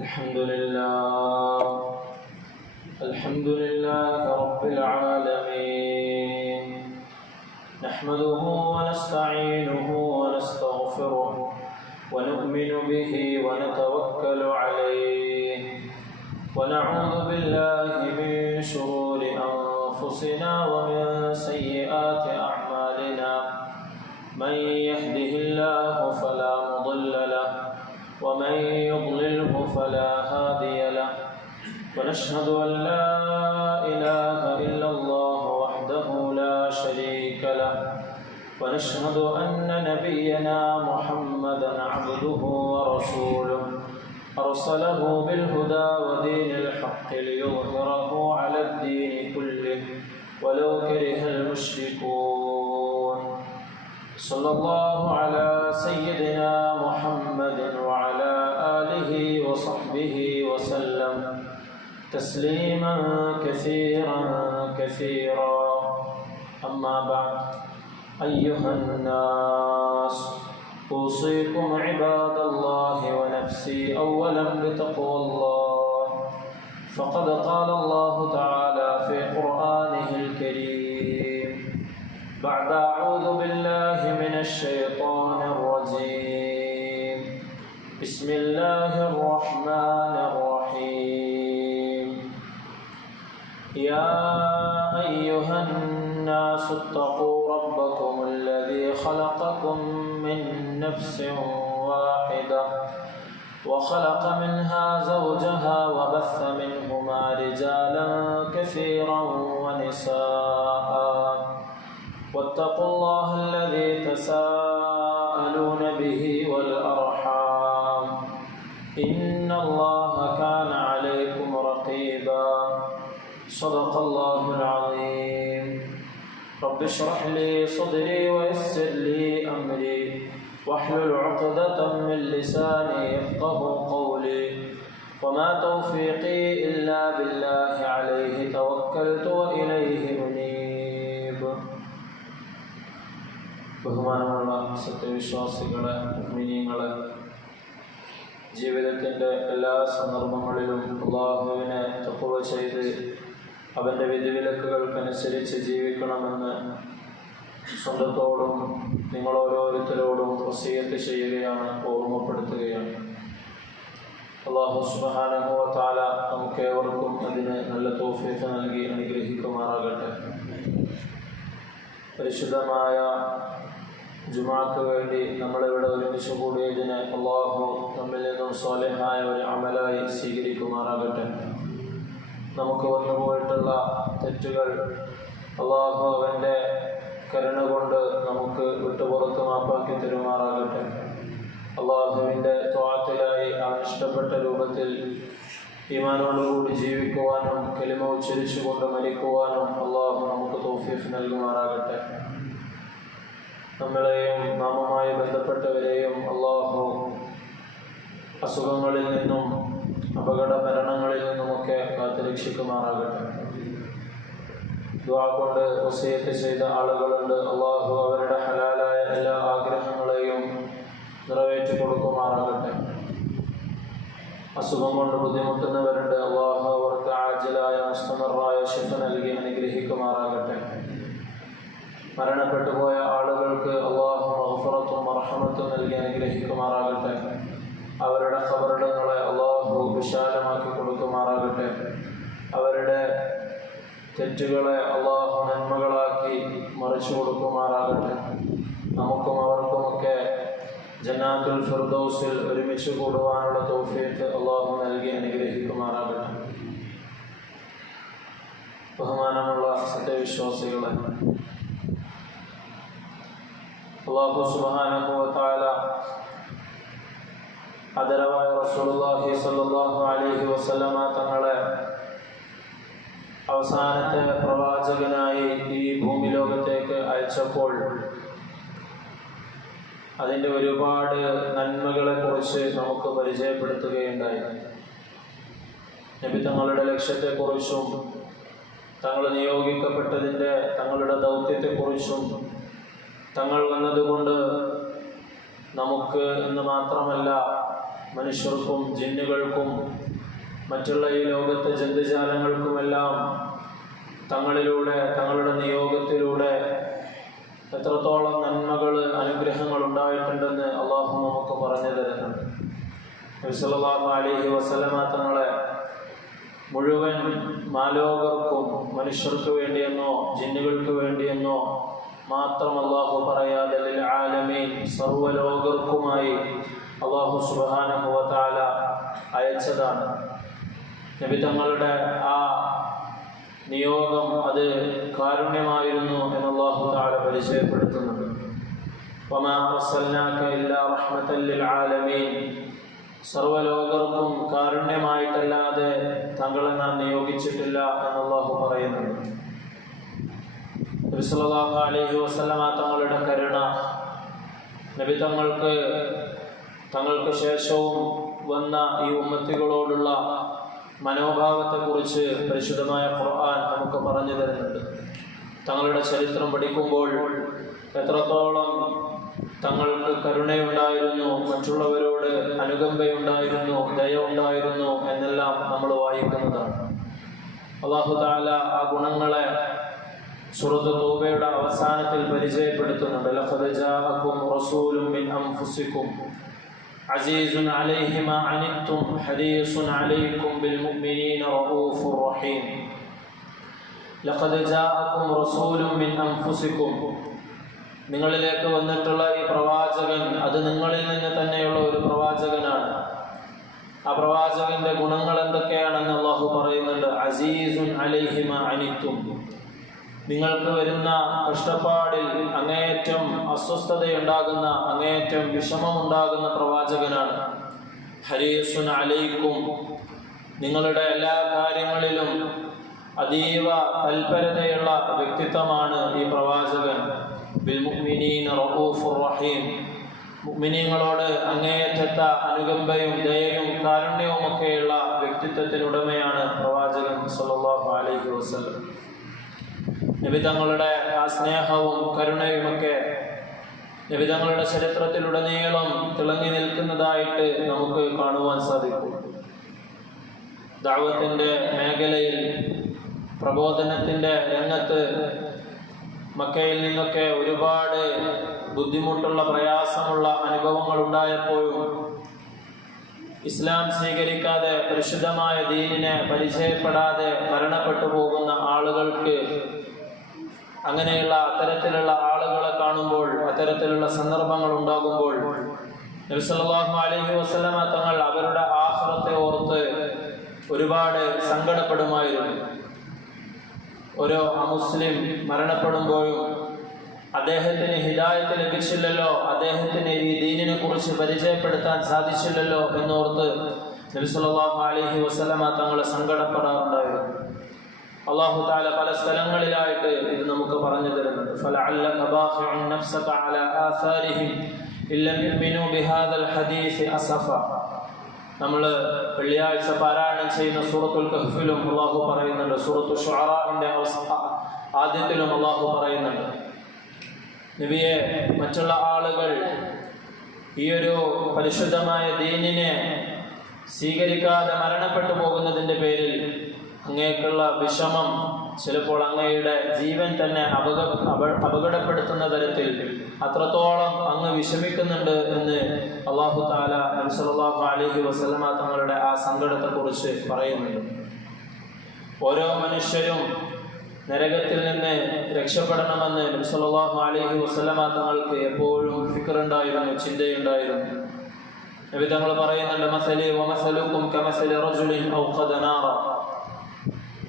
الحمد لله رب العالمين، نحمده ونستعينه ونستغفره ونؤمن به ونتوكل عليه، ونعوذ بالله من شرور أنفسنا ومن سيئات أعمالنا، من يهده الله فلا مضل له ومن يضلله فلا هادي له، ونشهد أن لا إله إلا الله وحده لا شريك له، ونشهد أن نبينا محمدا عبده ورسوله، أرسله بالهدى ودين الحق ليظهره على الدين كله ولو كره المشركون. صلى الله على سيدنا محمد وعلى آله وصحبه وسلم تسليما كثيرا كثيرا. أما بعد، أيها الناس، أوصيكم عباد الله ونفسي أولا بتقوى الله، فقد قال الله تعالى في قرآنه الكريم بعد أعوذ بالله من الشيطان الرجيم، بسم الله الرحمن الرحيم. يا أيها الناس اتقوا ربكم الذي خلقكم من نفس واحدة وخلق منها زوجها وبث منهما رجالا كثيرا ونساء، واتقوا الله الذي تساءلون به والأرحام، إن الله كان عليكم رقيبا. صدق الله العظيم. رب اشرح لي صدري ويسر لي أمري واحلل عقدة من لساني يفقه قولي، وما توفيقي إلا بالله عليه توكلت وإليه أنيب. ബഹുമാനമുള്ള സത്യവിശ്വാസികളെ, മുഅ്മിനീങ്ങളെ, ജീവിതത്തിൻ്റെ എല്ലാ സന്ദർഭങ്ങളിലും അല്ലാഹുവിനെ തഖ്വ ചെയ്ത് അവൻ്റെ വിധിവിലക്കുകൾക്കനുസരിച്ച് ജീവിക്കണമെന്ന് സ്വന്തത്തോടും നിങ്ങളോരോരുത്തരോടും വസിയത്ത് ചെയ്യുകയാണ്, ഓർമ്മപ്പെടുത്തുകയാണ്. അല്ലാഹു സുബ്ഹാനഹു വ തആല നമുക്കേവർക്കും അതിന് നല്ല തൗഫീഖ് നൽകി അനുഗ്രഹിക്കുമാറാകട്ടെ. പരിശുദ്ധമായ ജുമാക്ക് വേണ്ടി നമ്മളിവിടെ ഒരുമിച്ച് കൂടിയതിന് അല്ലാഹു നമ്മിൽ നിന്നും സ്വാലിഹായ ഒരു അമലായി സ്വീകരിക്കുമാറാകട്ടെ. നമുക്ക് വന്നുപോയിട്ടുള്ള തെറ്റുകൾ അല്ലാഹു അവൻ്റെ കരുണ കൊണ്ട് നമുക്ക് വിട്ടുപുറത്ത് മാപ്പാക്കി തരുമാറാകട്ടെ. അല്ലാഹുവിൻ്റെ ത്വഅത്തിലായി അവനിഷ്ടപ്പെട്ട രൂപത്തിൽ ഈമാനോടുകൂടി ജീവിക്കുവാനും കലിമ ഉച്ചരിച്ചുകൊണ്ട് മരിക്കുവാനും അല്ലാഹു നമുക്ക് തൗഫീഖ് നൽകുമാറാകട്ടെ. നമ്മളെയും നാമുമായി ബന്ധപ്പെട്ടവരെയും അല്ലാഹു അസുഖങ്ങളിൽ നിന്നും അപകട മരണങ്ങളിൽ നിന്നുമൊക്കെ കാത്തുരക്ഷിക്കുമാറാകട്ടെ. ദുആ കൊണ്ട് വസിയത്ത് ചെയ്ത ആളുകളുണ്ട്, അല്ലാഹു അവരുടെ ഹലാലായ എല്ലാ ആഗ്രഹങ്ങളെയും നിറവേറ്റി കൊടുക്കുമാറാകട്ടെ. അസുഖം കൊണ്ട് ബുദ്ധിമുട്ടുന്നവരുണ്ട്, അല്ലാഹു അവർക്ക് ആജിലായ മുസ്തമറായ ശിഫ നൽകി അനുഗ്രഹിക്കുമാറാകട്ടെ. മരണപ്പെട്ടു പോയ ആളുകൾക്ക് അല്ലാഹു മഗ്ഫിറത്തും മർഹമത്തും നൽകി അനുഗ്രഹിക്കുമാറാകട്ടെ. അവരുടെ ഖബറിടങ്ങളെ അല്ലാഹു വിശാലമാക്കി കൊടുക്കുമാറാകട്ടെ. അവരുടെ തെറ്റുകളെ അല്ലാഹു നന്മകളാക്കി മറിച്ചു കൊടുക്കുമാറാകട്ടെ. നമുക്കും അവർക്കുമൊക്കെ ജന്നാത്തുൽ ഫിർദൗസിൽ ഒരുമിച്ച് കൂടുവാനുള്ള തൗഫീഖ് അല്ലാഹു നൽകി അനുഗ്രഹിക്കുമാറാകട്ടെ. ബഹുമാനമുള്ള സത്യവിശ്വാസികളെ, അല്ലാഹു സുബ്ഹാനഹു വ തആല ആദരവായ റസൂലുള്ളാഹി സ്വല്ലല്ലാഹു അലൈഹി വസല്ലമ തങ്ങളെ അവസാനത്തെ പ്രവാചകനായി ഈ ഭൂമി ലോകത്തേക്ക് അയച്ചപ്പോൾ അതിൻ്റെ ഒരുപാട് നന്മകളെ കുറിച്ച് നമുക്ക് പരിചയപ്പെടുത്തുകയുണ്ടായി. നബി തങ്ങളുടെ ലക്ഷ്യത്തെക്കുറിച്ചും തങ്ങൾ നിയോഗിക്കപ്പെട്ടതിൻ്റെ തങ്ങളുടെ ദൗത്യത്തെക്കുറിച്ചും തങ്ങൾ വന്നതുകൊണ്ട് നമുക്ക് എന്ന് മാത്രമല്ല മനുഷ്യർക്കും ജിന്നുകൾക്കും മറ്റുള്ള ഈ ലോകത്തെ ജന്തുജാലങ്ങൾക്കുമെല്ലാം തങ്ങളിലൂടെ, തങ്ങളുടെ നിയോഗത്തിലൂടെ എത്രത്തോളം നന്മകൾ, അനുഗ്രഹങ്ങൾ ഉണ്ടായിട്ടുണ്ടെന്ന് അള്ളാഹു നമുക്ക് പറഞ്ഞു തരുന്നുണ്ട്. നബി സല്ലല്ലാഹു അലൈഹി വസല്ലമ തങ്ങളെ മുഴുവൻ മാലോകർക്കും, മനുഷ്യർക്ക് വേണ്ടിയെന്നോ ജിന്നുകൾക്ക് വേണ്ടിയെന്നോ മാത്രം അള്ളാഹു പറയാതെ ലിൽ ആലമീൻ, സർവ്വലോകർക്കുമായി അള്ളാഹു സുബ്ഹാനഹു വ തആല അയച്ചതാണ്. നബി തങ്ങളുടെ ആ നിയോഗം അത് കാരുണ്യമായിരുന്നു എന്ന് അല്ലാഹു തആല പരിചയപ്പെടുത്തുന്നുണ്ട്. വമാ അർസൽനാക ഇല്ലാ റഹ്മതൻ ലിൽ ആലമീൻ, സർവ്വലോകർക്കും കാരുണ്യമായിട്ടല്ലാതെ താങ്കളെ നാം നിയോഗിച്ചിട്ടില്ല എന്ന് അല്ലാഹു പറയുന്നുണ്ട്. നബി സല്ലല്ലാഹു അലൈഹി വസല്ലമ തങ്ങളുടെ കരുണ, നബി തങ്ങൾക്ക് ശേഷവും വന്ന ഈ ഉമ്മത്തികളോടുള്ള മനോഭാവത്തെക്കുറിച്ച് പരിശുദ്ധമായ ഖുർആൻ നമുക്ക് പറഞ്ഞു തരുന്നുണ്ട്. തങ്ങളുടെ ചരിത്രം പഠിക്കുമ്പോൾ എത്രത്തോളം തങ്ങൾക്ക് കരുണയുണ്ടായിരുന്നു, മറ്റുള്ളവരോട് അനുകമ്പയുണ്ടായിരുന്നു, ദയ ഉണ്ടായിരുന്നു എന്നെല്ലാം നമ്മൾ വായിക്കുന്നതാണ്. അല്ലാഹു തആല ആ ഗുണങ്ങളെ സൂറത്ത് തൗബയുടെ അവസാനത്തിൽ പരിചയപ്പെടുത്തുന്നുണ്ട്. ലഖദ് ജാഅകും റസൂലുൻ മിൻ അൻഫുസികും അസീസുൻ അലൈഹി മാ അനിത്തും ഹരീസുൻ അലൈക്കും ബിൽ മുഅ്മിനീന റഊഫുർ റഹീം. ലഖദ് ജാഅകും റസൂലുൻ മിൻ അൻഫുസികും, നിങ്ങളിലേക്ക് വന്നിട്ടുള്ള ഈ പ്രവാചകൻ അത് നിങ്ങളിൽ നിന്ന് തന്നെയുള്ള ഒരു പ്രവാചകനാണ്. ആ പ്രവാചകന്റെ ഗുണങ്ങൾ എന്തൊക്കെയാണെന്ന് അല്ലാഹു പറയുന്നുണ്ട്. അസീസുൻ അലൈഹി മാ അനിത്തും, നിങ്ങൾക്ക് വരുന്ന കഷ്ടപ്പാടിൽ അങ്ങേയറ്റം അസ്വസ്ഥതയുണ്ടാകുന്ന, അങ്ങേയറ്റം വിഷമമുണ്ടാകുന്ന പ്രവാചകനാണ്. ഹരീസുൻ അലൈക്കും, നിങ്ങളുടെ എല്ലാ കാര്യങ്ങളിലും അതീവ തൽപരതയുള്ള വ്യക്തിത്വമാണ് ഈ പ്രവാചകൻ. ബിൽ മുഅ്മിനീന റഊഫുർ റഹീം, മുഅ്മിനീങ്ങളോട് അങ്ങേയറ്റത്തെ അനുകമ്പയും ദയയും കാരുണ്യവുമൊക്കെയുള്ള വ്യക്തിത്വത്തിനുടമയാണ് പ്രവാചകൻ സല്ലല്ലാഹു അലൈഹി വസല്ലം. നബി തങ്ങളുടെ ആ സ്നേഹവും കരുണയുമൊക്കെ നബി തങ്ങളുടെ ചരിത്രത്തിലുടനീളം തിളങ്ങി നിൽക്കുന്നതായിട്ട് നമുക്ക് കാണുവാൻ സാധിക്കും. ദഅവത്തിന്റെ മേഖലയിൽ, പ്രബോധനത്തിന്റെ രംഗത്ത് മക്കയിൽ നിന്നൊക്കെ ഒരുപാട് ബുദ്ധിമുട്ടുള്ള, പ്രയാസമുള്ള അനുഭവങ്ങൾ ഉണ്ടായപ്പോഴും ഇസ്ലാം സ്വീകരിക്കാതെ, പരിശുദ്ധമായ ദീനിനെ പരിചയപ്പെടാതെ മരണപ്പെട്ടു പോകുന്ന ആളുകൾക്ക്, അങ്ങനെയുള്ള അത്തരത്തിലുള്ള ആളുകളെ കാണുമ്പോൾ, അത്തരത്തിലുള്ള സന്ദർഭങ്ങൾ ഉണ്ടാകുമ്പോൾ നബി സല്ലല്ലാഹു അലൈഹി വസല്ലമ തങ്ങൾ അവരുടെ ആഖിറത്തെ ഓർത്ത് ഒരുപാട് സങ്കടപ്പെടുമായിരുന്നു. ഓരോ അമുസ്ലിം മരണപ്പെടുമ്പോഴും അദ്ദേഹത്തിന് ഹിദായത്ത് ലഭിച്ചില്ലല്ലോ, അദ്ദേഹത്തിന് ഈ ദീനിനെ കുറിച്ച് പരിചയപ്പെടുത്താൻ സാധിച്ചില്ലല്ലോ എന്നോർത്ത് നബി സല്ലല്ലാഹു അലൈഹി വസല്ലമ തങ്ങളെ സങ്കടപ്പെടാറുണ്ടായിരുന്നു. അല്ലാഹു തആല പല സ്ഥലങ്ങളിലായിട്ട് ഇത് നമുക്ക് പറഞ്ഞു തരുന്നുണ്ട്. ഫലഅല്ലക ബാഖിഉൻ നഫ്സക അലാ ആസാരിഹിം ഇല്ലം യുമിനു ബിഹാദൽ ഹദീസ് അസഫ. നമ്മൾ വെള്ളിയാഴ്ച പാരായണം ചെയ്യുന്ന സൂറത്തുൽ കഹ്ഫിലും അല്ലാഹു പറയുന്നുണ്ട്, സൂറത്തു ശുഅറാഇന്റെ ആദ്യത്തിലും അല്ലാഹു പറയുന്നുണ്ട്, നബിയെ, മറ്റുള്ള ആളുകൾ ഈ ഒരു പരിശുദ്ധമായ ദീനിനെ സ്വീകരിക്കാതെ മരണപ്പെട്ടു പോകുന്നതിൻ്റെ പേരിൽ അങ്ങേക്കുള്ള വിഷമം ചിലപ്പോൾ അങ്ങയുടെ ജീവൻ തന്നെ അപകടപ്പെടുത്തുന്ന തരത്തിൽ അത്രത്തോളം അങ്ങ് വിഷമിക്കുന്നുണ്ട് എന്ന് അല്ലാഹു തആല നബി സല്ലല്ലാഹു അലൈഹി വസല്ലമ തങ്ങളുടെ ആ സങ്കടത്തെക്കുറിച്ച് പറയുന്നുണ്ട്. ഓരോ മനുഷ്യരും നരകത്തിൽ നിന്ന് രക്ഷപ്പെടണമെന്ന് നബി സല്ലല്ലാഹു അലൈഹി വസല്ലമ തങ്ങൾക്ക് എപ്പോഴും ഫിക്റുണ്ടായിരുന്നു, ചിന്തയുണ്ടായിരുന്നു. നബി തങ്ങൾ പറയുന്നുണ്ട്, മസലി വമസലുക്കും കമസലി റജുലിൻ ഔഖദ നാറ.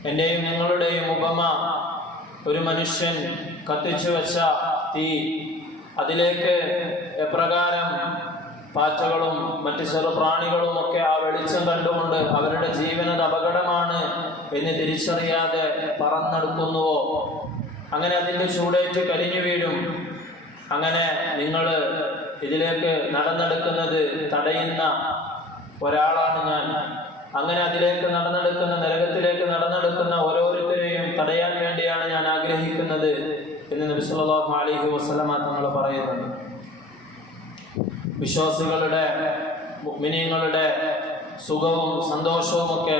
എന്റെയും നിങ്ങളുടെയും ഉപമ ഒരു മനുഷ്യൻ കത്തിച്ചു വെച്ച തീ, അതിലേക്ക് എപ്രകാരം പാറ്റകളും മറ്റ് ചെറുപ്രാണികളും ഒക്കെ ആ വെളിച്ചം കണ്ടുകൊണ്ട് അവരുടെ ജീവനത് അപകടമാണ് എന്ന് തിരിച്ചറിയാതെ പറന്നെടുക്കുന്നുവോ, അങ്ങനെ അതിൻ്റെ ചൂടേറ്റ് കരിഞ്ഞു വീഴും. അങ്ങനെ നിങ്ങൾ ഇതിലേക്ക് നടന്നെടുക്കുന്നത് തടയുന്ന ഒരാളാണ് ഞാൻ. അങ്ങനെ അതിലേക്ക് നടന്നെടുക്കുന്ന, നരകത്തിലേക്ക് നടന്നെടുക്കുന്ന ഓരോരുത്തരെയും തടയാൻ വേണ്ടിയാണ് ഞാൻ ആഗ്രഹിക്കുന്നത് എന്ന് നബി സല്ലല്ലാഹു അലൈഹി വസല്ലമ തങ്ങൾ പറയുന്നുണ്ട്. വിശ്വാസികളുടെ മുഅ്മിനീങ്ങളുടെ സുഖവും സന്തോഷവുമൊക്കെ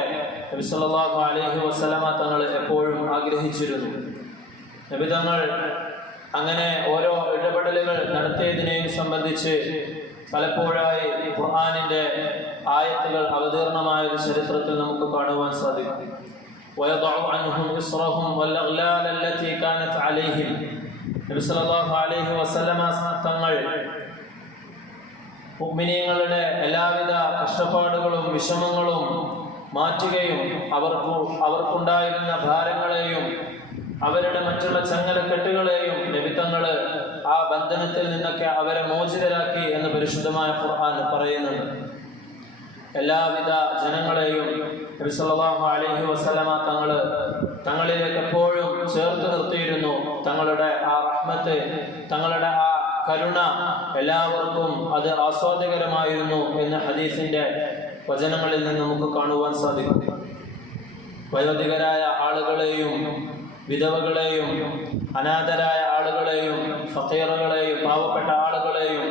നബി സല്ലല്ലാഹു അലൈഹി വസല്ലമ തങ്ങൾ എപ്പോഴും ആഗ്രഹിച്ചിരുന്നു. നബി തങ്ങൾ അങ്ങനെ ഓരോ ഇടപെടലുകൾ നടത്തിയതിനെയും സംബന്ധിച്ച് പലപ്പോഴായി ഖുർആനിന്റെ ആയത്തുകൾ അവതീർണമായ ഒരു ചരിത്രത്തിൽ നമുക്ക് കാണുവാൻ സാധിക്കും. وَيَضَعُ عَنْهُمْ إِصْرَهُمْ وَالْأَغْلَالَ الَّتِي كَانَتْ عَلَيْهِمْ. നബി സല്ലല്ലാഹു അലൈഹി വസല്ലമ തങ്ങൾ മുഅ്മിനീങ്ങളുടെ എല്ലാവിധ കഷ്ടപ്പാടുകളും വിഷമങ്ങളും മാറ്റുകയും അവർക്കുണ്ടായിരുന്ന ഭാരങ്ങളെയും അവരുടെ മറ്റുള്ള ചങ്ങലക്കെട്ടുകളെയും നബി തങ്ങൾ ആ ബന്ധനത്തിൽ നിന്നൊക്കെ അവരെ മോചിതരാക്കി എന്ന് പരിശുദ്ധമായ ഖുർആൻ പറയുന്നുണ്ട്. എല്ലാവിധ ജനങ്ങളെയും നബി സല്ലല്ലാഹു അലൈഹി വസല്ലമ തങ്ങളിലേക്ക് എപ്പോഴും ചേർത്ത് നിർത്തിയിരുന്നു. തങ്ങളുടെ ആ റഹ്മത്ത്, തങ്ങളുടെ ആ കരുണ എല്ലാവർക്കും അത് ആസ്വാദ്യകരമായിരുന്നു എന്ന് ഹദീസിന്റെ വചനങ്ങളിൽ നിന്ന് നമുക്ക് കാണുവാൻ സാധിക്കും. വയോധികരായ ആളുകളെയും വിധവകളെയും അനാഥരായ ആളുകളെയും ഫഖീറുകളെയും പാവപ്പെട്ട ആളുകളെയും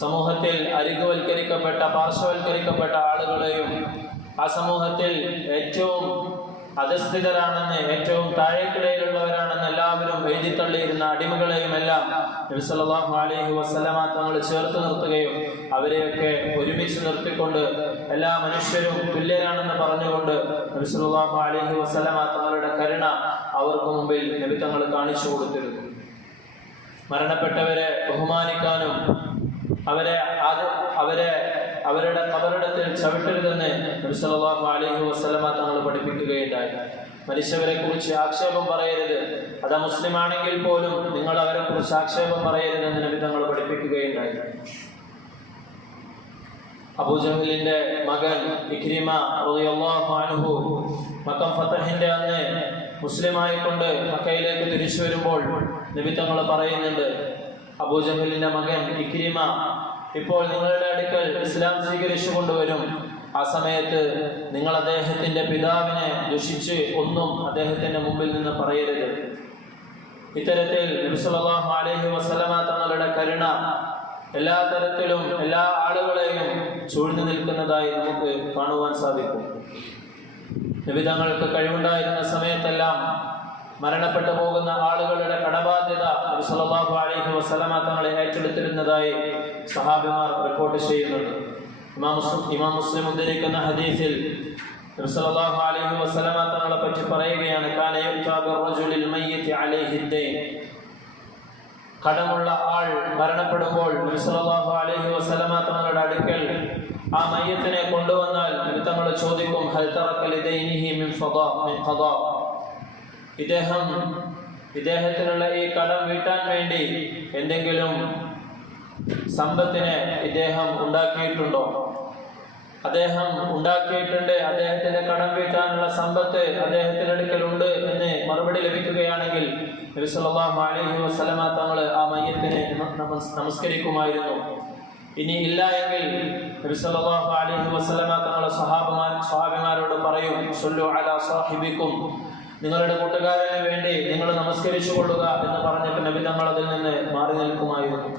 സമൂഹത്തിൽ അരികുവൽക്കരിക്കപ്പെട്ട പാർശ്വവൽക്കരിക്കപ്പെട്ട ആളുകളെയും ആ സമൂഹത്തിൽ ഏറ്റവും അധസ്ഥിതരാണെന്ന്, ഏറ്റവും താഴേക്കിടയിലുള്ളവരാണെന്ന് എല്ലാവരും എഴുതിത്തള്ളിയിരുന്ന അടിമകളെയും എല്ലാം നബി സല്ലല്ലാഹു അലൈഹി വസല്ലമ തങ്ങൾ ചേർത്ത് നിർത്തുകയും അവരെയൊക്കെ ഒരുമിച്ച് നിർത്തിക്കൊണ്ട് എല്ലാ മനുഷ്യരും തുല്യരാണെന്ന് പറഞ്ഞുകൊണ്ട് നബി സല്ലല്ലാഹു അലൈഹി വസല്ലമ തങ്ങളുടെ കരുണ അവർക്ക് മുമ്പിൽ നബി തങ്ങൾ കാണിച്ചു കൊടുത്തിരുന്നു. മരണപ്പെട്ടവരെ ബഹുമാനിക്കാനും അവരുടെ ഖബറിടത്തിൽ ചവിട്ടരുതെന്ന് നബി സല്ലല്ലാഹു അലൈഹി വസല്ലമ തങ്ങൾ പഠിപ്പിക്കുകയുണ്ടായി. മരിച്ചവരെ കുറിച്ച് ആക്ഷേപം പറയരുത്, അത് മുസ്ലിം ആണെങ്കിൽ പോലും നിങ്ങൾ അവരെ കുറിച്ച് ആക്ഷേപം പറയരുതെന്ന് നബി തങ്ങൾ പഠിപ്പിക്കുകയുണ്ടായി. അബൂജഹലിന്റെ മകൻ ഇക്രിമ റളിയല്ലാഹു അൻഹു മക്കം ഫതഹിന്റെ അന്ന് മുസ്ലിമായിക്കൊണ്ട് മക്കയിലേക്ക് തിരിച്ചു വരുമ്പോൾ നബി തങ്ങൾ പറയുന്നുണ്ട്, അബൂജഹലിന്റെ മകൻ ഇക്രിമ ഇപ്പോൾ നിങ്ങളുടെ അടുക്കൽ ഇസ്ലാം സ്വീകരിച്ചു കൊണ്ടുവരും. ആ സമയത്ത് നിങ്ങൾ അദ്ദേഹത്തിന്റെ പിതാവിനെ ദുഷിച്ച് ഒന്നും അദ്ദേഹത്തിന്റെ മുമ്പിൽ നിന്ന് പറയരുത്. ഇത്തരത്തിൽ നബി സല്ലല്ലാഹു അലൈഹി വസല്ലമ തങ്ങളുടെ കരുണ എല്ലാ തരത്തിലും എല്ലാ ആളുകളെയും ചൂഴ്ന്നു നിൽക്കുന്നതായി നമുക്ക് കാണുവാൻ സാധിക്കും. നബി തങ്ങൾക്ക് കഴിവുണ്ടായിരുന്ന സമയത്തെല്ലാം മരണപ്പെട്ടു പോകുന്ന ആളുകളുടെ കടബാധ്യത നബി സല്ലല്ലാഹു അലൈഹി വസല്ലമ തങ്ങളെ ഏറ്റെടുത്തിരുന്നതായി സഹാബിമാർ റിപ്പോർട്ട് ചെയ്യുന്നുണ്ട്. ഇമാം മുസ്ലിം ഉദ്ധരിക്കുന്ന ഹദീസിൽ നബി സല്ലല്ലാഹു അലൈഹി വസല്ലമ തങ്ങളെ പറ്റി പറയുകയാണ്, കാന യുക്താ ബിർറജുലിൽ മയ്യിതി അലൈഹി ദൈൻ. കടമുള്ള ആൾ മരണപ്പെടുമ്പോൾ നബി സല്ലല്ലാഹു അലൈഹി വസല്ലമ തങ്ങളുടെ അടുക്കൽ ആ മയ്യത്തിനെ കൊണ്ടുവന്നാൽ നബി തങ്ങൾ ചോദിക്കും, ഹൽ തറക ലിദൈനിഹി മിൻ ഖദാ. ഇദ്ദേഹത്തിനുള്ള ഈ കടം വീട്ടാൻ വേണ്ടി എന്തെങ്കിലും സമ്പത്തിനെ ഇദ്ദേഹം ഉണ്ടാക്കിയിട്ടുണ്ടോ? അദ്ദേഹം ഉണ്ടാക്കിയിട്ടുണ്ട്, അദ്ദേഹത്തിന്റെ കടം വീട്ടാനുള്ള സമ്പത്ത് അദ്ദേഹത്തിന്റെ അടുക്കലുണ്ട് എന്ന് മറുപടി ലഭിക്കുകയാണെങ്കിൽ നബി സല്ലല്ലാഹു അലൈഹി വസല്ലമ തങ്ങൾ ആ മയ്യത്തിനെ നമസ്കരിക്കുമായിരുന്നു. ഇനി ഇല്ല എങ്കിൽ നബി സല്ലല്ലാഹു അലൈഹി വസല്ലമ തങ്ങൾ സ്വഹാബിമാരോട് പറയും, സല്ലു അലാ സാഹിബിക്കും, നിങ്ങളുടെ കൂട്ടുകാരന് വേണ്ടി നിങ്ങൾ നമസ്കരിച്ചു കൊള്ളുക എന്ന് പറഞ്ഞിട്ട് നബി തങ്ങൾ അതിൽ നിന്ന് മാറി നിൽക്കുമായിരുന്നു.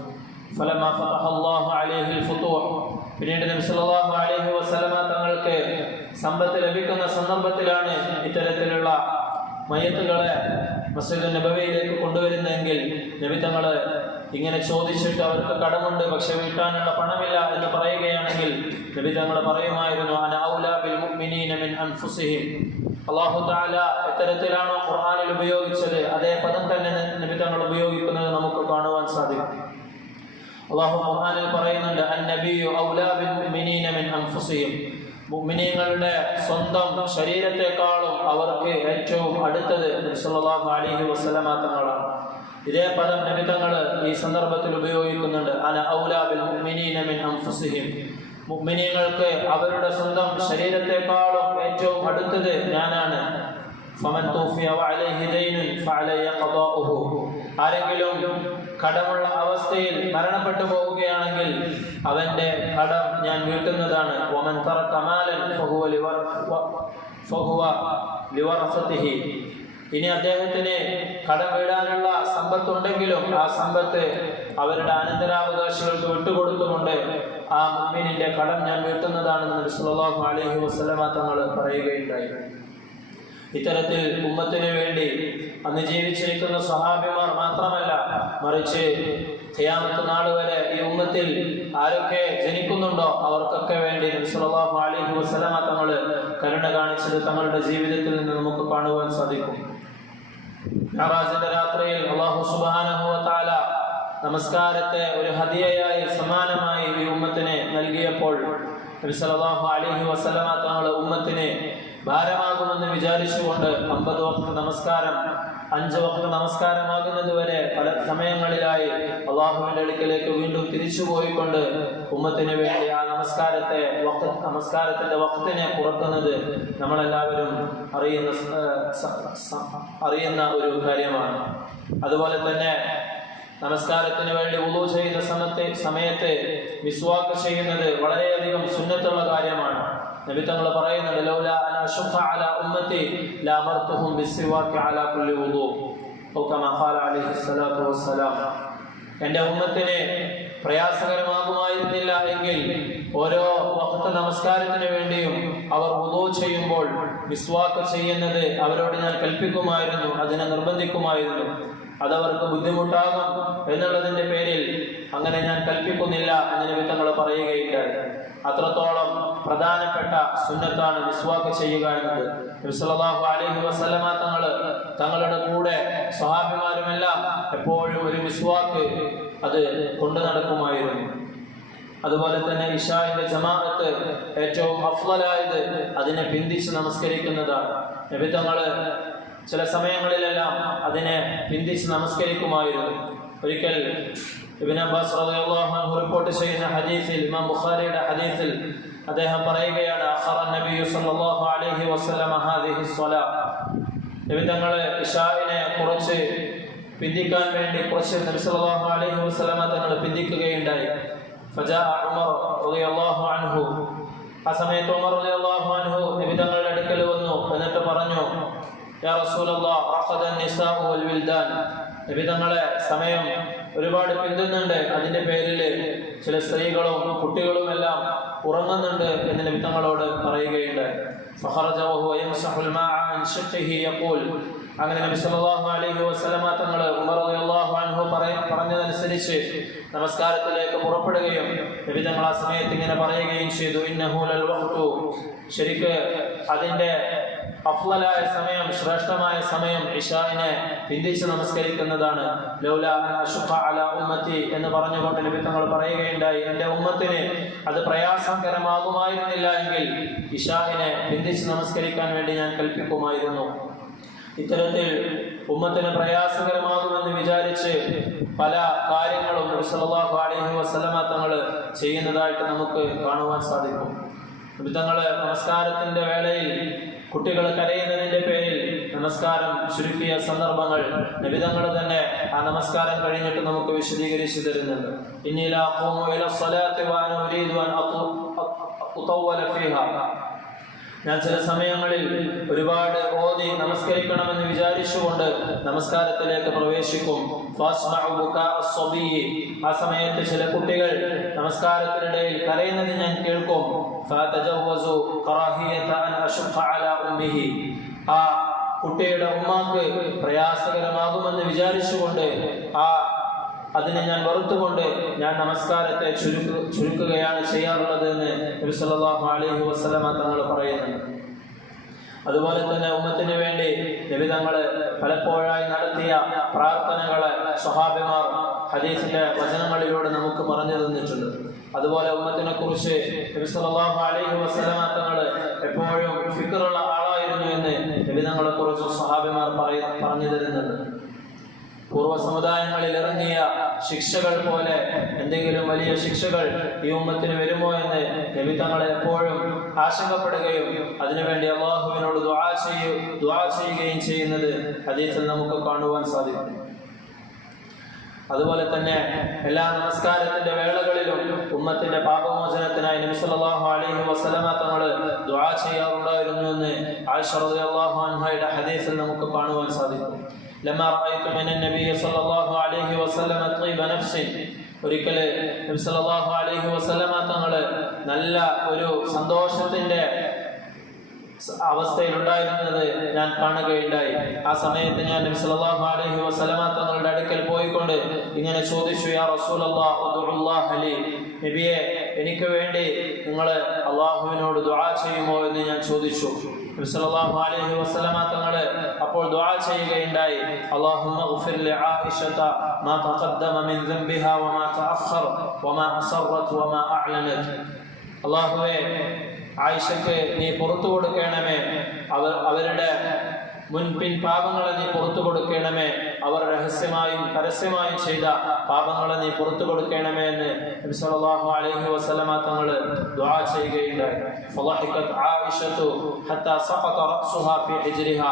ഫലമാ ഫതഹല്ലാഹു അലൈഹിൽ ഫുതൂഹ്, പിന്നീട് നബി സല്ലല്ലാഹു അലൈഹി വസല്ലമ തങ്ങൾക്ക് സമ്പത്ത് ലഭിക്കുന്ന സന്ദർഭത്തിലാണ് ഇത്തരത്തിലുള്ള മയ്യത്തുകളെ മസ്ജിദ് നബവിയിലേക്ക് കൊണ്ടുവരുന്നതെങ്കിൽ നബി തങ്ങൾ ഇങ്ങനെ ചോദിച്ചിട്ട് അവർക്ക് കടമുണ്ട് പക്ഷെ വീട്ടാനുള്ള പണമില്ല എന്ന് പറയുകയാണെങ്കിൽ നബി തങ്ങൾ പറയുമായിരുന്നു, അന ഔലാ ബിൽ മുഅ്മിനീന മിൻ അൻഫുസിഹിം. അല്ലാഹു തആല എത്തരത്തിലാണോ ഖുർആനിൽ ഉപയോഗിച്ചത് അതേ പദം തന്നെ നബി തങ്ങൾ ഉപയോഗിക്കുന്നത് നമുക്ക് കാണുവാൻ സാധിക്കും. അല്ലാഹു ഖുർആനിൽ പറയുന്നുണ്ട്, അൻ-നബിയ്യു ഔലാ ബിൽ മുഅ്മിനീന മിൻ അൻഫുസിഹിം. മുഅ്മിനീങ്ങളുടെ സ്വന്തം ശരീരത്തെക്കാളും അവർക്ക് ഏറ്റവും അടുത്തത് നബി സല്ലല്ലാഹു അലൈഹി വസല്ലമ തങ്ങളാണ്. ഇതേ പദം നബി തങ്ങൾ ഈ സന്ദർഭത്തിൽ ഉപയോഗിക്കുന്നുണ്ട്, അന ഔലാ ബിൽ മുഅ്മിനീന മിൻ അൻഫുസിഹിം. മുഅ്മിനീങ്ങൾക്ക് അവരുടെ സ്വന്തം ശരീരത്തെക്കാളും ഏറ്റവും അടുത്തത് ഞാനാണ്. ഫമൻ തൂഫിയ വഅലൈഹി ദൈനുൻ ഫഅലൈഹി ഖദാഉഹു. ആരെങ്കിലും കടമുള്ള അവസ്ഥയിൽ മരണപ്പെട്ടു പോവുകയാണെങ്കിൽ അവന്റെ കടം ഞാൻ വീട്ടുന്നതാണ്. വമൻ തറക മാലൻ ഫഹുവ ലിവറസതിഹി. ഇനി അദ്ദേഹത്തിന് കടം വീടാനുള്ള സമ്പത്തുണ്ടെങ്കിലും ആ സമ്പത്ത് അവരുടെ അനന്തരാവകാശികൾക്ക് വിട്ടുകൊടുത്തുകൊണ്ട് ആ മുഅ്മിനിന്റെ കടം ഞാൻ വീട്ടുന്നതാണെന്ന് നബി സല്ലല്ലാഹു അലൈഹി വസല്ലമ തങ്ങൾ പറയുകയുണ്ടായി. ഇത്തരത്തിൽ ഉമ്മത്തിന് വേണ്ടി അന്ന് ജീവിച്ചിരിക്കുന്ന സ്വഹാബിമാർ മാത്രമല്ല, മറിച്ച് ഖിയാമത്ത് നാൾ വരെ ഈ ഉമ്മത്തിൽ ആരൊക്കെ ജനിക്കുന്നുണ്ടോ അവർക്കൊക്കെ വേണ്ടി നബി സല്ലല്ലാഹു അലൈഹി വസല്ലമ തങ്ങൾ കരുണ കാണിച്ചത് തങ്ങളുടെ ജീവിതത്തിൽ നിന്ന് നമുക്ക് കാണുവാൻ സാധിക്കും. മിഅ്റാജിന്റെ രാത്രിയിൽ അല്ലാഹു സുബ്ഹാനഹു വ തആല നമസ്കാരത്തെ ഒരു ഹദിയയായി സമ്മാനമായി ഈ ഉമ്മത്തിനെ നൽകിയപ്പോൾ നബി സല്ലല്ലാഹു അലൈഹി വസല്ലമ തങ്ങൾ ഉമ്മത്തിനെ ഭാരമാകുമെന്ന് വിചാരിച്ചുകൊണ്ട് 50 വഖ്ത് നമസ്കാരം 5 വഖ്ത് നമസ്കാരമാകുന്നത് വരെ പല സമയങ്ങളിലായി അള്ളാഹുവിന്റെ അടുക്കലേക്ക് വീണ്ടും തിരിച്ചു പോയിക്കൊണ്ട് ഉമ്മത്തിന് വേണ്ടി ആ നമസ്കാരത്തിന്റെ വഖ്തിനെ കുറക്കുന്നത് നമ്മളെല്ലാവരും അറിയുന്ന ഒരു കാര്യമാണ്. അതുപോലെ തന്നെ നമസ്കാരത്തിന് വേണ്ടി വുളൂ ചെയ്യുന്ന സമയത്ത് മിസ്വാക്ക് ചെയ്യുന്നത് വളരെയധികം സുന്നത്തുള്ള കാര്യമാണ്. നബി തങ്ങൾ പറയുന്നുണ്ട്, ലൗലാ അന അശഖ അലാ ഉമ്മത്തി ലഅമർതുഹും ബിസ്സിവാകി അലാ കുല്ലി വുളൂ ഔ കമാ ഖാല അലൈഹി സ്വലാത്തു വസ്സലാം. എൻ്റെ ഉമ്മത്തിന് പ്രയാസകരമാകുമായിരുന്നില്ല എങ്കിൽ ഓരോ വഖ്ത് നമസ്കാരത്തിന് വേണ്ടിയും അവർ വുളൂ ചെയ്യുമ്പോൾ മിസ്വാക്ക് ചെയ്യുന്നത് അവരോട് ഞാൻ കൽപ്പിക്കുമായിരുന്നു, അതിനെ നിർബന്ധിക്കുമായിരുന്നു. അതവർക്ക് ബുദ്ധിമുട്ടാകും എന്നുള്ളതിന്റെ പേരിൽ അങ്ങനെ ഞാൻ കൽപ്പിക്കുന്നില്ല എന്ന് നബി തങ്ങൾ പറയുകയുണ്ടായി. അത്രത്തോളം പ്രധാനപ്പെട്ട സുന്നത്താണ് മിസ്വാക്ക് ചെയ്യുക എന്നത്. നബി സല്ലല്ലാഹു അലൈഹി വസല്ലമ തങ്ങളുടെ കൂടെ സ്വഹാബിമാരുമെല്ലാം എപ്പോഴും ഒരു മിസ്വാക്ക് അത് കൊണ്ടു നടക്കുമായിരുന്നു. അതുപോലെ തന്നെ ഇശാഇന്റെ ജമാഅത്ത് ഏറ്റവും അഫ്ളലായത് അതിനെ പിന്തിച്ച് നമസ്കരിക്കുന്നതാണ്. നബി തങ്ങൾ ചില സമയങ്ങളിലെല്ലാം അതിനെ പിന്തിച്ച് നമസ്കരിക്കുമായിരുന്നു. ഒരിക്കൽ ഇബ്നു അബ്ബാസ് റളിയല്ലാഹു അൻഹു റിപ്പോർട്ട് ചെയ്യുന്ന ഹദീസിൽ, ഇമാം ബുഖാരിയുടെ ഹദീസിൽ അദ്ദേഹം പറയുകയാണ്, അഖറ നബി സല്ലല്ലാഹു അലൈഹി വസല്ലം ഹാദിഹി സ്വലാ. നബി തങ്ങൾ ഇശാഇനെ കുറച്ച് പിന്തിക്കാൻ വേണ്ടി നബി സല്ലല്ലാഹു അലൈഹി വസല്ലം തങ്ങൾ പിന്തിക്കുകയുണ്ടായി. ഫജാഅ ഉമർ റളിയല്ലാഹു അൻഹു. ആ സമയത്ത് ഉമർ റളിയല്ലാഹു അൻഹു നബി തങ്ങളുടെ അടുക്കൽ വന്നു. എന്നിട്ട് പറഞ്ഞു, യാ റസൂലല്ലാഹ് റഖദ നിസാഉ വൽ വിൽദാൻ. നബി തങ്ങളെ സമയം ഒരുപാട് പിന്തുന്നുണ്ട്, അതിന്റെ പേരിൽ ചില സ്ത്രീകളും കുട്ടികളും എല്ലാം ഉറങ്ങുന്നുണ്ട് എന്ന് നബി തങ്ങളോട് പറയുകയുണ്ടായി. ഫഖറജ വഹുവ യംസഹുൽ മാഅ അൻ ശഖ്ഹിഹി യഖൂൽ. അങ്ങനെ നബി സല്ലല്ലാഹു അലൈഹി വസല്ലമ തങ്ങൾ ഉമർ റളിയല്ലാഹു അൻഹു പറഞ്ഞതനുസരിച്ച് നമസ്കാരത്തിലേക്ക് പുറപ്പെടുകയും നബി തങ്ങൾ ആ സമയത്ത് ഇങ്ങനെ പറയുകയും ചെയ്തു, ഇന്നഹു ലൽ വഖ്തു. ശരിക്ക് അതിന്റെ അഫ്ളലായ സമയം, ശ്രേഷ്ഠമായ സമയം ഇശാഇനെ പിന്തിച്ച് നമസ്കരിക്കുന്നതാണ്. ലൗലാ അന അശഖ അലാ ഉമ്മത്തി എന്ന് പറഞ്ഞുകൊണ്ട് നബി തങ്ങൾ പറയുകയുണ്ടായി, എൻ്റെ ഉമ്മത്തിന് അത് പ്രയാസകരമാകുമായിരുന്നില്ല എങ്കിൽ ഇശാഇനെ പിന്തിച്ച് നമസ്കരിക്കാൻ വേണ്ടി ഞാൻ കൽപ്പിക്കുമായിരുന്നു. ഇത്തരത്തിൽ ഉമ്മത്തിന് പ്രയാസകരമാകുമെന്ന് വിചാരിച്ച് പല കാര്യങ്ങളും നബി സല്ലല്ലാഹു അലൈഹി വസല്ലമ തങ്ങൾ ചെയ്യുന്നതായിട്ട് നമുക്ക് കാണുവാൻ സാധിക്കും. നബി തങ്ങൾ നമസ്കാരത്തിന്റെ വേളയിൽ കുട്ടികൾ കരയുന്നതിന്റെ പേരിൽ നമസ്കാരം ചുരുക്കിയ സന്ദർഭങ്ങൾ നബി തങ്ങൾ തന്നെ ആ നമസ്കാരം കഴിഞ്ഞിട്ട് നമുക്ക് വിശദീകരിച്ചു തരുന്നുണ്ട്. ഇന്നി ലാ ഖൂമു ഇല സ്വലാത്തി വ അന ഉരീദു അൻ അത്വല ഫീഹാ. ഞാൻ ചില സമയങ്ങളിൽ ഒരുപാട് ഓതി നമസ്കരിക്കണമെന്ന് വിചാരിച്ചുകൊണ്ട് നമസ്കാരത്തിലേക്ക് പ്രവേശിക്കും. ആ സമയത്ത് ചില കുട്ടികൾ നമസ്കാരത്തിനിടയിൽ കരയുന്നത് ഞാൻ കേൾക്കും. ആ കുട്ടിയുടെ ഉമ്മാക്ക് പ്രയാസകരമാകുമെന്ന് വിചാരിച്ചുകൊണ്ട് അതിനെ ഞാൻ വെറുത്തുകൊണ്ട് ഞാൻ നമസ്കാരത്തെ ചുരുക്കുകയാണ് ചെയ്യാറുള്ളത് എന്ന് നബി സല്ലല്ലാഹു അലൈഹി വസല്ലമ തങ്ങൾ പറയുന്നുണ്ട്. അതുപോലെ തന്നെ ഉമ്മത്തിന് വേണ്ടി നബി തങ്ങൾ പലപ്പോഴായി നടത്തിയ പ്രാർത്ഥനകളെ സ്വഹാബിമാർ ഹദീസിന്റെ വചനങ്ങളിലൂടെ നമുക്ക് പറഞ്ഞു തന്നിട്ടുണ്ട്. അതുപോലെ ഉമ്മത്തിനെ കുറിച്ച് നബി സല്ലല്ലാഹു അലൈഹി വസല്ലമ തങ്ങൾ എപ്പോഴും ഫിക്റുള്ള ആളായിരുന്നു എന്ന് നബി തങ്ങളെ കുറിച്ച് സ്വഹാബിമാർ പറഞ്ഞു തരുന്നുണ്ട്. പൂർവ്വ സമുദായങ്ങളിൽ ഇറങ്ങിയ ശിക്ഷകൾ പോലെ എന്തെങ്കിലും വലിയ ശിക്ഷകൾ ഈ ഉമ്മത്തിന് വരുമോ എന്ന് നബി തങ്ങൾ എപ്പോഴും ആശങ്കപ്പെടുകയും അതിനുവേണ്ടി അല്ലാഹുവിനോട് ദുആ ചെയ്യുകയും ചെയ്യുന്നത് ഹദീസിൽ നമുക്ക് കാണുവാൻ സാധിക്കും. അതുപോലെ തന്നെ എല്ലാ നമസ്കാരത്തിന്റെ വേളകളിലും ഉമ്മത്തിന്റെ പാപമോചനത്തിനായി നബി സല്ലല്ലാഹു അലൈഹി വസല്ലമ തങ്ങൾ ദുആ ചെയ്യാറുണ്ടായിരുന്നു എന്ന് ആയിഷ റളിയല്ലാഹു അൻഹയുടെ ഹദീസിൽ നമുക്ക് കാണുവാൻ സാധിക്കും. ലമാ റഅയ്തു മിനൻ നബി സല്ലല്ലാഹു അലൈഹി വസല്ലമ ത്വയ്ബ നഫ്സിൻ, ഒരിക്കൽ നബി സല്ലല്ലാഹു അലൈഹി വസല്ലമ തങ്ങൾ നല്ല ഒരു സന്തോഷത്തിന്റെ അവസ്ഥയിലുണ്ടായിരുന്നത് ഞാൻ കാണുകയുണ്ടായി. ആ സമയത്ത് ഞാൻ നബി സല്ലല്ലാഹു അലൈഹി വസല്ലമ തങ്ങളുടെ അടുക്കൽ പോയിക്കൊണ്ട് ഇങ്ങനെ ചോദിച്ചു, യാ റസൂലല്ലാഹ് ഉദ്ഉല്ലാഹ ലി, നബിയെ എനിക്ക് വേണ്ടി നിങ്ങൾ അള്ളാഹുവിനോട് ദുആ ചെയ്യുമോ എന്ന് ഞാൻ ചോദിച്ചു. നബി സല്ലല്ലാഹു അലൈഹി വസല്ലമ തങ്ങൾ അപ്പോൾ ദുആ ചെയ്യുകയുണ്ടായി, അല്ലാഹുമ്മ ഗ്ഫിർ ലി ആയിഷത മാ തഖദ്ദമ മിൻ ദംബിഹാ വമാ തഅഖർ വമാ അസറത് വമാ അഅ്ലനത്. അല്ലാഹുവേ, ആയിഷയ്ക്ക് നീ പുറത്തു കൊടുക്കണമേ, അവരുടെ മുൻപിൻ പാപങ്ങളെ നീ പുറത്തു കൊടുക്കണമേ, അവർ രഹസ്യമായും പരസ്യമായും ചെയ്ത പാപങ്ങളെ നീ പുറത്തു കൊടുക്കണമേ എന്ന് നബി സല്ലല്ലാഹു അലൈഹി വസല്ലമ തങ്ങൾ ദുആ ചെയ്യുകയുണ്ടായി. ഫളഹിഖത് ആയിഷതു ഹത്താ സഖത റഅസുഹാ ഫീ ഹിജ്രിഹാ.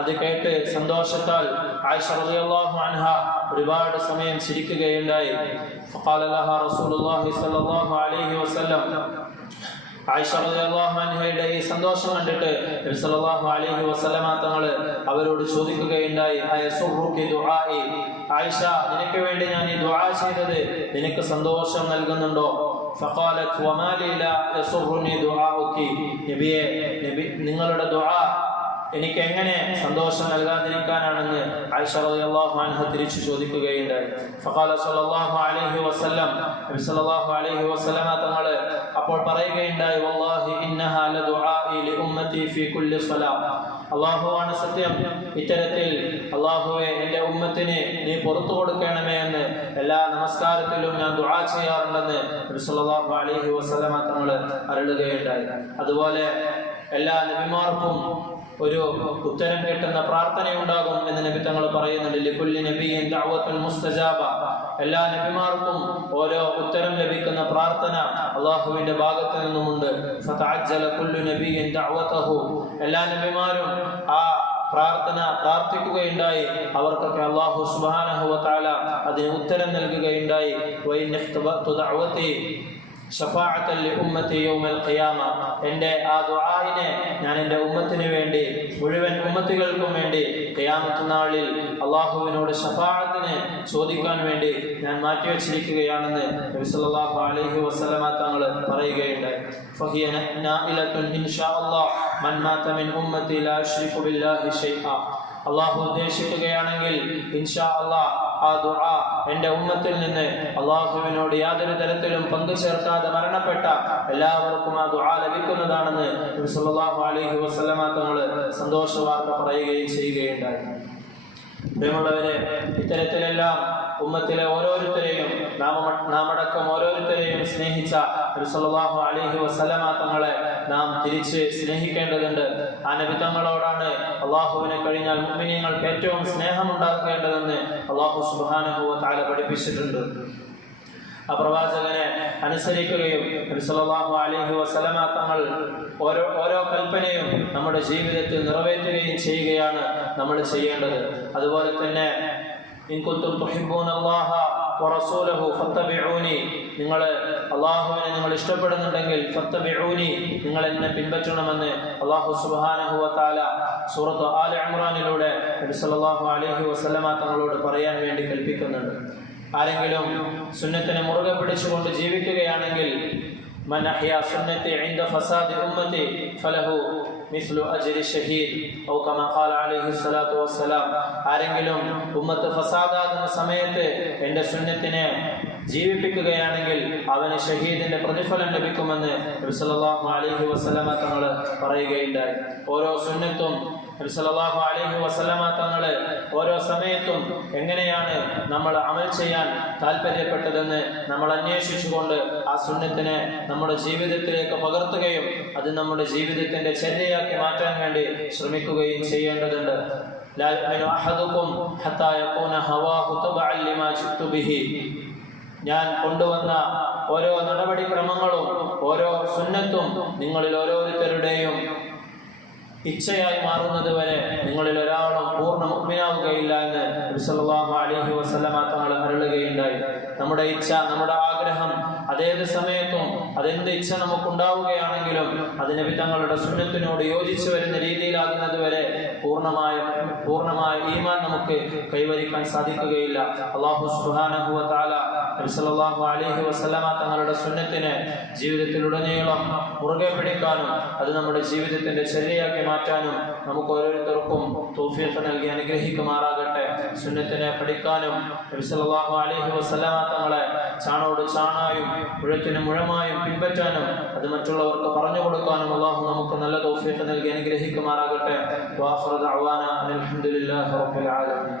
അത് കേട്ട് സന്തോഷത്താൽ ആയിഷ റളിയല്ലാഹു അൻഹ ഒരുപാട് സമയം ചിരിക്കുകയുണ്ടായി. ഫഖാല ലഹാ റസൂലുള്ളാഹി സ്വല്ലല്ലാഹു അലൈഹി വസല്ലം, ആയിഷ റളിയല്ലാഹു അൻഹയുടെ ഈ സന്തോഷം കണ്ടിട്ട് നബി സല്ലല്ലാഹു അലൈഹി വസല്ലമ തങ്ങൾ അവരോട് ചോദിക്കുകയുണ്ടായി, അയസുറുകി ദുആഇ, ആയിഷ നിനക്ക് വേണ്ടി ഞാൻ ഈ ദുആ ചെയ്തത് നിനക്ക് സന്തോഷം നൽകുന്നുണ്ടോ? ഫഖാലത് വമാ ലി ലാ യസുറുനി ദുആഉകി, നബിയെ നിങ്ങളുടെ ദുആ എനിക്ക് എങ്ങനെ സന്തോഷം നൽകാതിരിക്കാനാണെന്ന് ആയിഷ റളിയല്ലാഹു അൻഹ തിരിച്ചു ചോദിക്കുകയുണ്ടായി. ഫഖാല സല്ലല്ലാഹു അലൈഹി വസല്ലം, നബി സല്ലല്ലാഹു അലൈഹി വസല്ലമ തങ്ങൾ അപ്പോൾ പറയുകയുണ്ടായി, വല്ലാഹി ഇന്നഹാ ലദുആഇ ലി ഉമ്മതി ഫീ കുല്ലി സ്വലാ, അല്ലാഹുവാണ് സത്യം, ഇത്തരത്തിൽ അല്ലാഹുവേ എൻ്റെ ഉമ്മത്തിന് നീ പുറത്തു കൊടുക്കണമേ എന്ന് എല്ലാ നമസ്കാരത്തിലും ഞാൻ ദുആ ചെയ്യാറുണ്ടെന്ന് നബി സല്ലല്ലാഹു അലൈഹി വസല്ലമ തങ്ങൾ അരുളുകയുണ്ടായി. അതുപോലെ എല്ലാ നബിമാർക്കും ഒരു ഉത്തരം കിട്ടുന്ന പ്രാർത്ഥനയുണ്ടാകും എന്ന് നബി തങ്ങൾ പറയുന്നുണ്ട്. ലികുല്ലി നബിയ്യിൻ ദഅവത്തുൻ മുസ്തജാബ, എല്ലാ നബിമാർക്കും ഓരോ ഉത്തരം ലഭിക്കുന്ന പ്രാർത്ഥന അല്ലാഹുവിന്റെ ഭാഗത്ത് നിന്നുമുണ്ട്. ഫതഅജ്ജല കുല്ലു നബിയ്യിൻ ദഅവതഹു, എല്ലാ നബിമാരും ആ പ്രാർത്ഥന പ്രാർത്ഥിക്കുകയുണ്ടായി, അവർക്കൊക്കെ അല്ലാഹു സുബ്ഹാനഹു വ തആല അതിന് ഉത്തരം നൽകുകയുണ്ടായി. വഇൻ ഇഖ്തബഅതു ദഅവതി ഷഫാഅത്തൻ ലി ഉമ്മത്തി യൗമൽ ഖിയാമ, എൻ്റെ ആ ദുആഇനെ ഞാൻ എൻ്റെ ഉമ്മത്തിന് വേണ്ടി, മുഴുവൻ ഉമ്മത്തികൾക്കും വേണ്ടി ഖിയാമത്ത് നാളിൽ അല്ലാഹുവിനോട് ഷഫാഅത്തിന് ചോദിക്കാൻ വേണ്ടി ഞാൻ മാറ്റിവെച്ചിരിക്കുകയാണെന്ന് നബി സല്ലല്ലാഹു അലൈഹി വസല്ലമ തങ്ങൾ പറയുകയുണ്ടായി. ഫഹിയ നാഇലത്തുൻ ഇൻഷാ അല്ലാഹ് മൻ മാത മിൻ ഉമ്മത്തി ലാ യുശ്രികു ബില്ലാഹി ഷൈഅ, അല്ലാഹു ഉദ്ദേശിക്കുകയാണെങ്കിൽ ഇൻഷാ അല്ലാഹ് ആ ദുആ എൻ്റെ ഉമ്മത്തിൽ നിന്ന് അല്ലാഹുവിനോട് യാതൊരു തരത്തിലും പങ്കു ചേർക്കാതെ മരണപ്പെട്ട എല്ലാവർക്കും ആ ദുആ ലഭിക്കുന്നതാണെന്ന് നബി സല്ലല്ലാഹു അലൈഹി വസല്ലമ തങ്ങൾ സന്തോഷ വാർത്ത പറയുകയും ചെയ്യുകയുണ്ടായി. പ്രിയമുള്ളവരെ, ഇത്തരത്തിലെല്ലാം ഉമ്മത്തിലെ ഓരോരുത്തരെയും നാമടക്കം ഓരോരുത്തരെയും സ്നേഹിച്ച നബി സല്ലല്ലാഹു അലൈഹി വസല്ലമ തങ്ങളെ നാം തിരിച്ച് സ്നേഹിക്കേണ്ടതുണ്ട്. ആ നബി തങ്ങളോടാണ് അള്ളാഹുവിനെ കഴിഞ്ഞാൽ മുഅ്മിനീങ്ങൾക്ക് ഏറ്റവും സ്നേഹമുണ്ടാക്കേണ്ടതെന്ന് അല്ലാഹു സുബ്ഹാനഹു വ തആല പഠിപ്പിച്ചിട്ടുണ്ട്. ആ പ്രവാചകനെ അനുസരിക്കുകയും നബി സല്ലല്ലാഹു അലൈഹി വസല്ലമ തങ്ങൾ ഓരോ കൽപ്പനയും നമ്മുടെ ജീവിതത്തിൽ നിറവേറ്റുകയും ചെയ്യുകയാണ് നമ്മൾ ചെയ്യേണ്ടത്. അതുപോലെ തന്നെ ഇൻ കുൻതും തുഹിബ്ബൂനല്ലാഹ വറസൂലഹു ഫത്തബിഊനി, നിങ്ങൾ അല്ലാഹുവിനെ നിങ്ങൾ ഇഷ്ടപ്പെടുന്നുണ്ടെങ്കിൽ ഫത്തബിഊനി, നിങ്ങൾ എന്നെ പിൻപറ്റണമെന്ന് അല്ലാഹു സുബ്ഹാനഹു വ തആല സൂറത്ത് ആല ഇംറാനിലൂടെ നബി സല്ലല്ലാഹു അലൈഹി വസല്ലമ തങ്ങളോട് പറയാൻ വേണ്ടി കൽപ്പിക്കുന്നുണ്ട്. ആരെങ്കിലും സുന്നത്തിനെ മുറുകെ പിടിച്ചുകൊണ്ട് ജീവിക്കുകയാണെങ്കിൽ മൻ അഹ്യാ സുന്നത്തി ഇൻദ ഫസാദി ഉമ്മത്തി ഫലഹു മിസ്ലു അജ്രി ഷഹീദ് ഔ കമാ ഖാല അലൈഹി സ്വലാത്തു വസ്സലാം, ആരെങ്കിലും ഉമ്മത്ത് ഫസാദാകുന്ന സമയത്ത് എൻ്റെ സുന്നത്തിനെ ജീവിപ്പിക്കുകയാണെങ്കിൽ അവന് ഷഹീദിന്റെ പ്രതിഫലം ലഭിക്കുമെന്ന് നബി സല്ലല്ലാഹു അലൈഹി വസല്ലമ തങ്ങൾ പറയുകയുണ്ടായി. ഓരോ സുന്നത്തും നബി സല്ലല്ലാഹു അലൈഹി വസല്ലമ തങ്ങൾ ഓരോ സമയത്തും എങ്ങനെയാണ് നമ്മൾ അമൽ ചെയ്യാൻ താല്പര്യപ്പെട്ടതെന്ന് നമ്മൾ അന്വേഷിച്ചുകൊണ്ട് ആ സുന്നത്തിനെ നമ്മുടെ ജീവിതത്തിലേക്ക് പകർത്തുകയും അത് നമ്മുടെ ജീവിതത്തിന്റെ ചര്യയാക്കി മാറ്റാൻ വേണ്ടി ശ്രമിക്കുകയും ചെയ്യേണ്ടതുണ്ട്. ലാ യുഅ്മിനു അഹദുകും ഹത്താ യകൂന ഹവാഹു തബഅൻ ലിമാ ജിഅ്തു ബിഹി, ഞാൻ കൊണ്ടുവന്ന ഓരോ നടപടിക്രമങ്ങളും ഓരോ സുന്നത്തും നിങ്ങളിൽ ഓരോരുത്തരുടെയും ഇച്ഛയായി മാറുന്നത് വരെ നിങ്ങളിൽ ഒരാളും പൂർണ്ണ മുഅ്മിനാവുകയില്ല എന്ന് നബി സല്ലല്ലാഹു അലൈഹി വസല്ലമ തങ്ങൾ അരുളുകയുണ്ടായി. നമ്മുടെ ഇച്ഛ, നമ്മുടെ ആഗ്രഹം അതേത് സമയത്തും അതെന്ത് ഇച്ഛ നമുക്കുണ്ടാവുകയാണെങ്കിലും അത് നബി തങ്ങളുടെ സുന്നത്തിനോട് യോജിച്ചു വരുന്ന രീതിയിലാകുന്നത് വരെ പൂർണ്ണമായ ഈമാൻ നമുക്ക് കൈവരിക്കാൻ സാധിക്കുകയില്ല. അല്ലാഹു സുബ്ഹാനഹു വ തആല നബി സല്ലല്ലാഹു അലൈഹി വസല്ലമ തങ്ങളുടെ സുന്നത്തിനെ ജീവിതത്തിലുടനീളം മുറുകെ പിടിക്കാനും അത് നമ്മുടെ ജീവിതത്തിന്റെ ചര്യയാക്കി മാറ്റാനും നമുക്ക് ഓരോരുത്തർക്കും തൗഫീഖ് നൽകി അനുഗ്രഹിക്കുമാറാകട്ടെ. സുന്നത്തിനെ പഠിക്കാനും നബി സല്ലല്ലാഹു അലൈഹി വസല്ലമ തങ്ങളെ ചാണോട് ചാണായും മുഴത്തിന് മുഴമായും പിൻപറ്റാനും അത് മറ്റുള്ളവർക്ക് പറഞ്ഞു കൊടുക്കാനും അല്ലാഹു നമുക്ക് നല്ല തൗഫീഖ് നൽകി അനുഗ്രഹിക്കുമാറാകട്ടെ. വആഖിറു ദഅവാന അൽഹംദുലില്ലാഹി റബ്ബിൽ ആലമീൻ.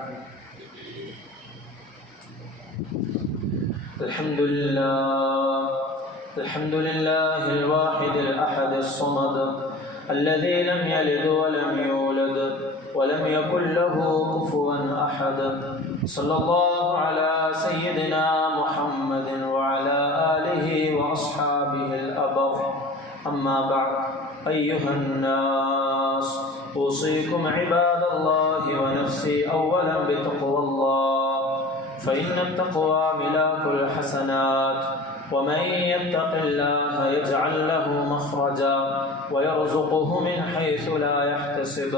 الحمد لله الواحد الأحد الصمد الذي لم يلد ولم يولد ولم يكن له كفوا أحد. صلى الله على سيدنا محمد وعلى آله وأصحابه الأبر. أما بعد، أيها الناس، أوصيكم عباد الله ونفسي أولا بتقوى الله، فإن التقوى ملاك الحسنات، ومن يتق الله يجعل له مخرجا ويرزقه من حيث لا يحتسب،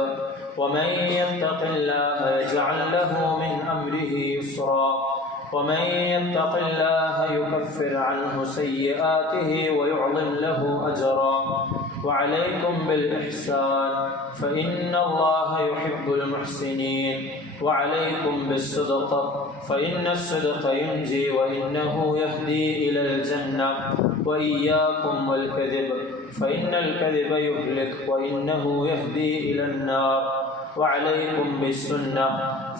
ومن يتق الله يجعل له من أمره يسرا، ومن يتق الله يكفر عنه سيئاته ويعظم له أجرا. وعليكم بالإحسان فإن الله يحب المحسنين، وعليكم بالصدق فإن الصدق ينجي وإنه يهدي إلى الجنة، وإياكم والكذب فإن الكذب يهلك وإنه يهدي إلى النار. وعليكم بالسنة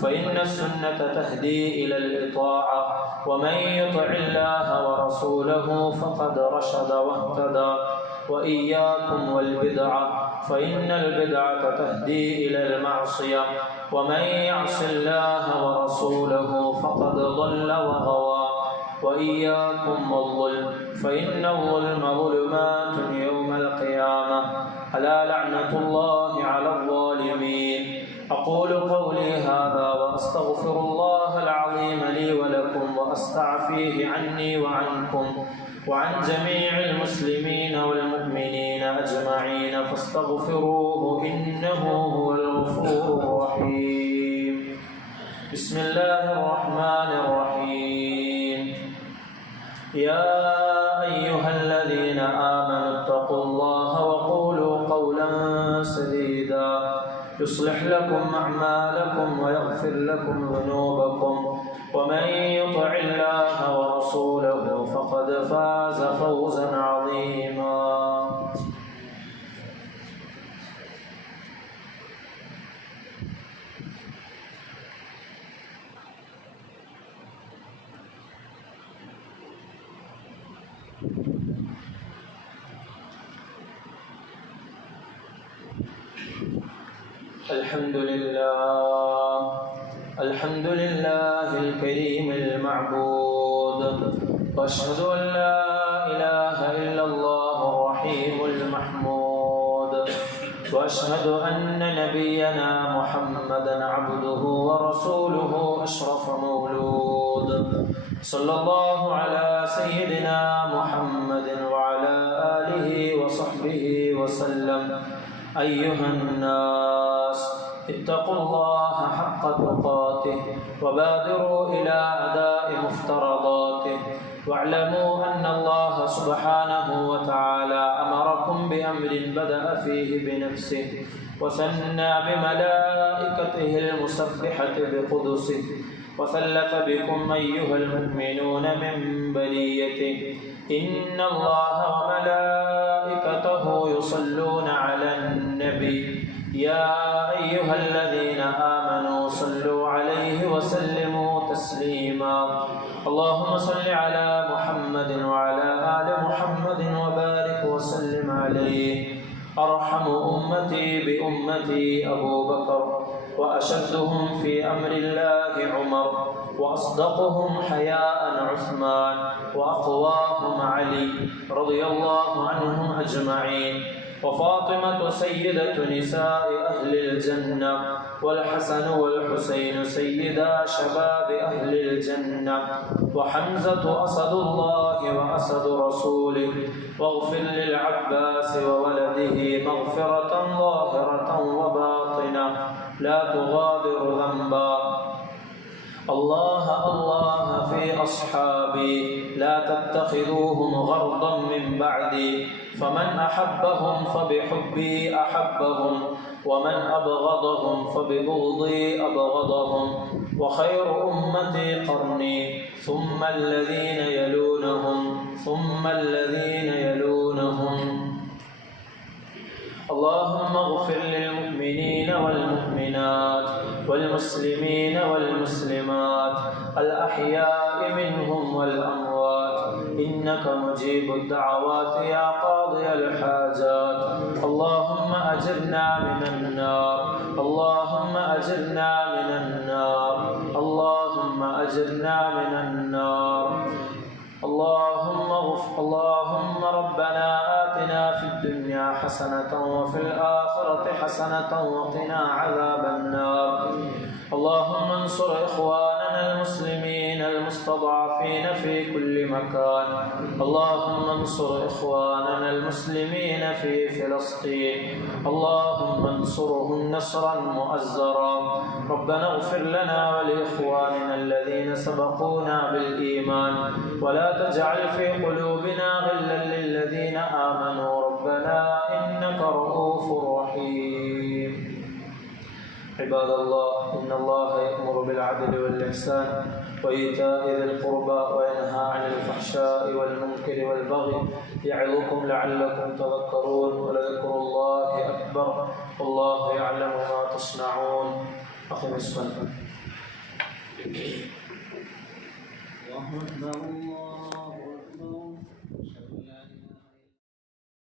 فإن السنة تهدي إلى الإطاعة، ومن يطع الله ورسوله فقد رشد واهتدى. وإياكم والبدعة فإن البدعة تهدي إلى المعصية، ومن يعص الله ورسوله فقد ضل وغوى. وإياكم والظلم فإن الظلم ظلمات يوم القيامة، ألا لعنة الله على الظالمين. أقول قولي هذا وأستغفر الله العظيم لي ولكم، وأستعفيه عني وعنكم وعن جميع المسلمين والمؤمنين أجمعين، فاستغفروه إنه هو الغفور الرحيم. بسم الله الرحمن الرحيم. يا أيها الذين آمنوا اتقوا الله وقولوا قولا سديدا يصلح لكم أعمالكم ويغفر لكم ذنوبكم، ومن يطع الله ورسوله فقد فاز فوزا عظيما. الحمد لله الكريم المعبود، واشهد ان لا اله الا الله الرحيم المحمود، واشهد ان نبينا محمدا عبده ورسوله اشرف مولود. صلى الله على سيدنا محمد وعلى اله وصحبه وسلم. أيها الناس، اتقوا الله حق تقاته وبادروا إلى أداء مفترضاته، واعلموا أن الله سبحانه وتعالى أمركم بأمر بدأ فيه بنفسه وثنى بملائكته المسبحة بقدسه، وثلث بكم أيها المؤمنون من بريته. إن الله وملائكته يصلون على النبي، يا أيها الذين آمنوا صلوا عليه وسلموا تسليما. اللهم صل على محمد وعلى آل محمد وبارك وسلم عليه. أرحم أمتي بأمتي أبو بكر، وأشدهم في أمر الله عمر، وأصدقهم حياء عثمان، وأقواهم علي رضي الله عنهم أجمعين. وفاطمة سيدة نساء أهل الجنة والحسن والحسين سيدا شباب أهل الجنة وحمزة أسد الله وأسد رسوله واغفر للعباس وولده مغفرة ظاهرة وباطنة لا تغادر ذنبا. الله الله في أصحابي لا تتخذوهم غرضا من بعدي فمن أحبهم فبحبي أحبهم ومن أبغضهم فببغضي أبغضهم وخير أمتي قرني ثم الذين يلونهم ثم الذين يلونهم. اللهم اغفر للمؤمنين والمؤمنات والمسلمين والمسلمات الأحياء منهم والأموات إنك مجيب الدعوات يا قاضي الحاجات. اللهم أجرنا من النار اللهم أجرنا من النار اللهم أجرنا من النار. اللهم ربنا آتنا في الدنيا حسنة وفي الآخرة حسنة وقنا عذاب النار. اللهم انصر إخواننا المسلمين المستضعفين في كل مكان. اللهم انصر إخواننا المسلمين في فلسطين. اللهم انصرهم نصرا مؤزرا. ربنا اغفر لنا ولإخواننا الذين سبقونا بالإيمان ولا تجعل في قلوبنا غلا للذين آمنوا ربنا إنك رؤوف رحيم. عباد الله إن الله يأمر بالعدل والإحسان وإيتاء ذي القربى وينهى عن الفحشاء والمنكر والبغي يعظكم لعلكم تذكرون ولذكر الله أكبر والله يعلم ما تصنعون. أقم الصلاة. الله أكبر.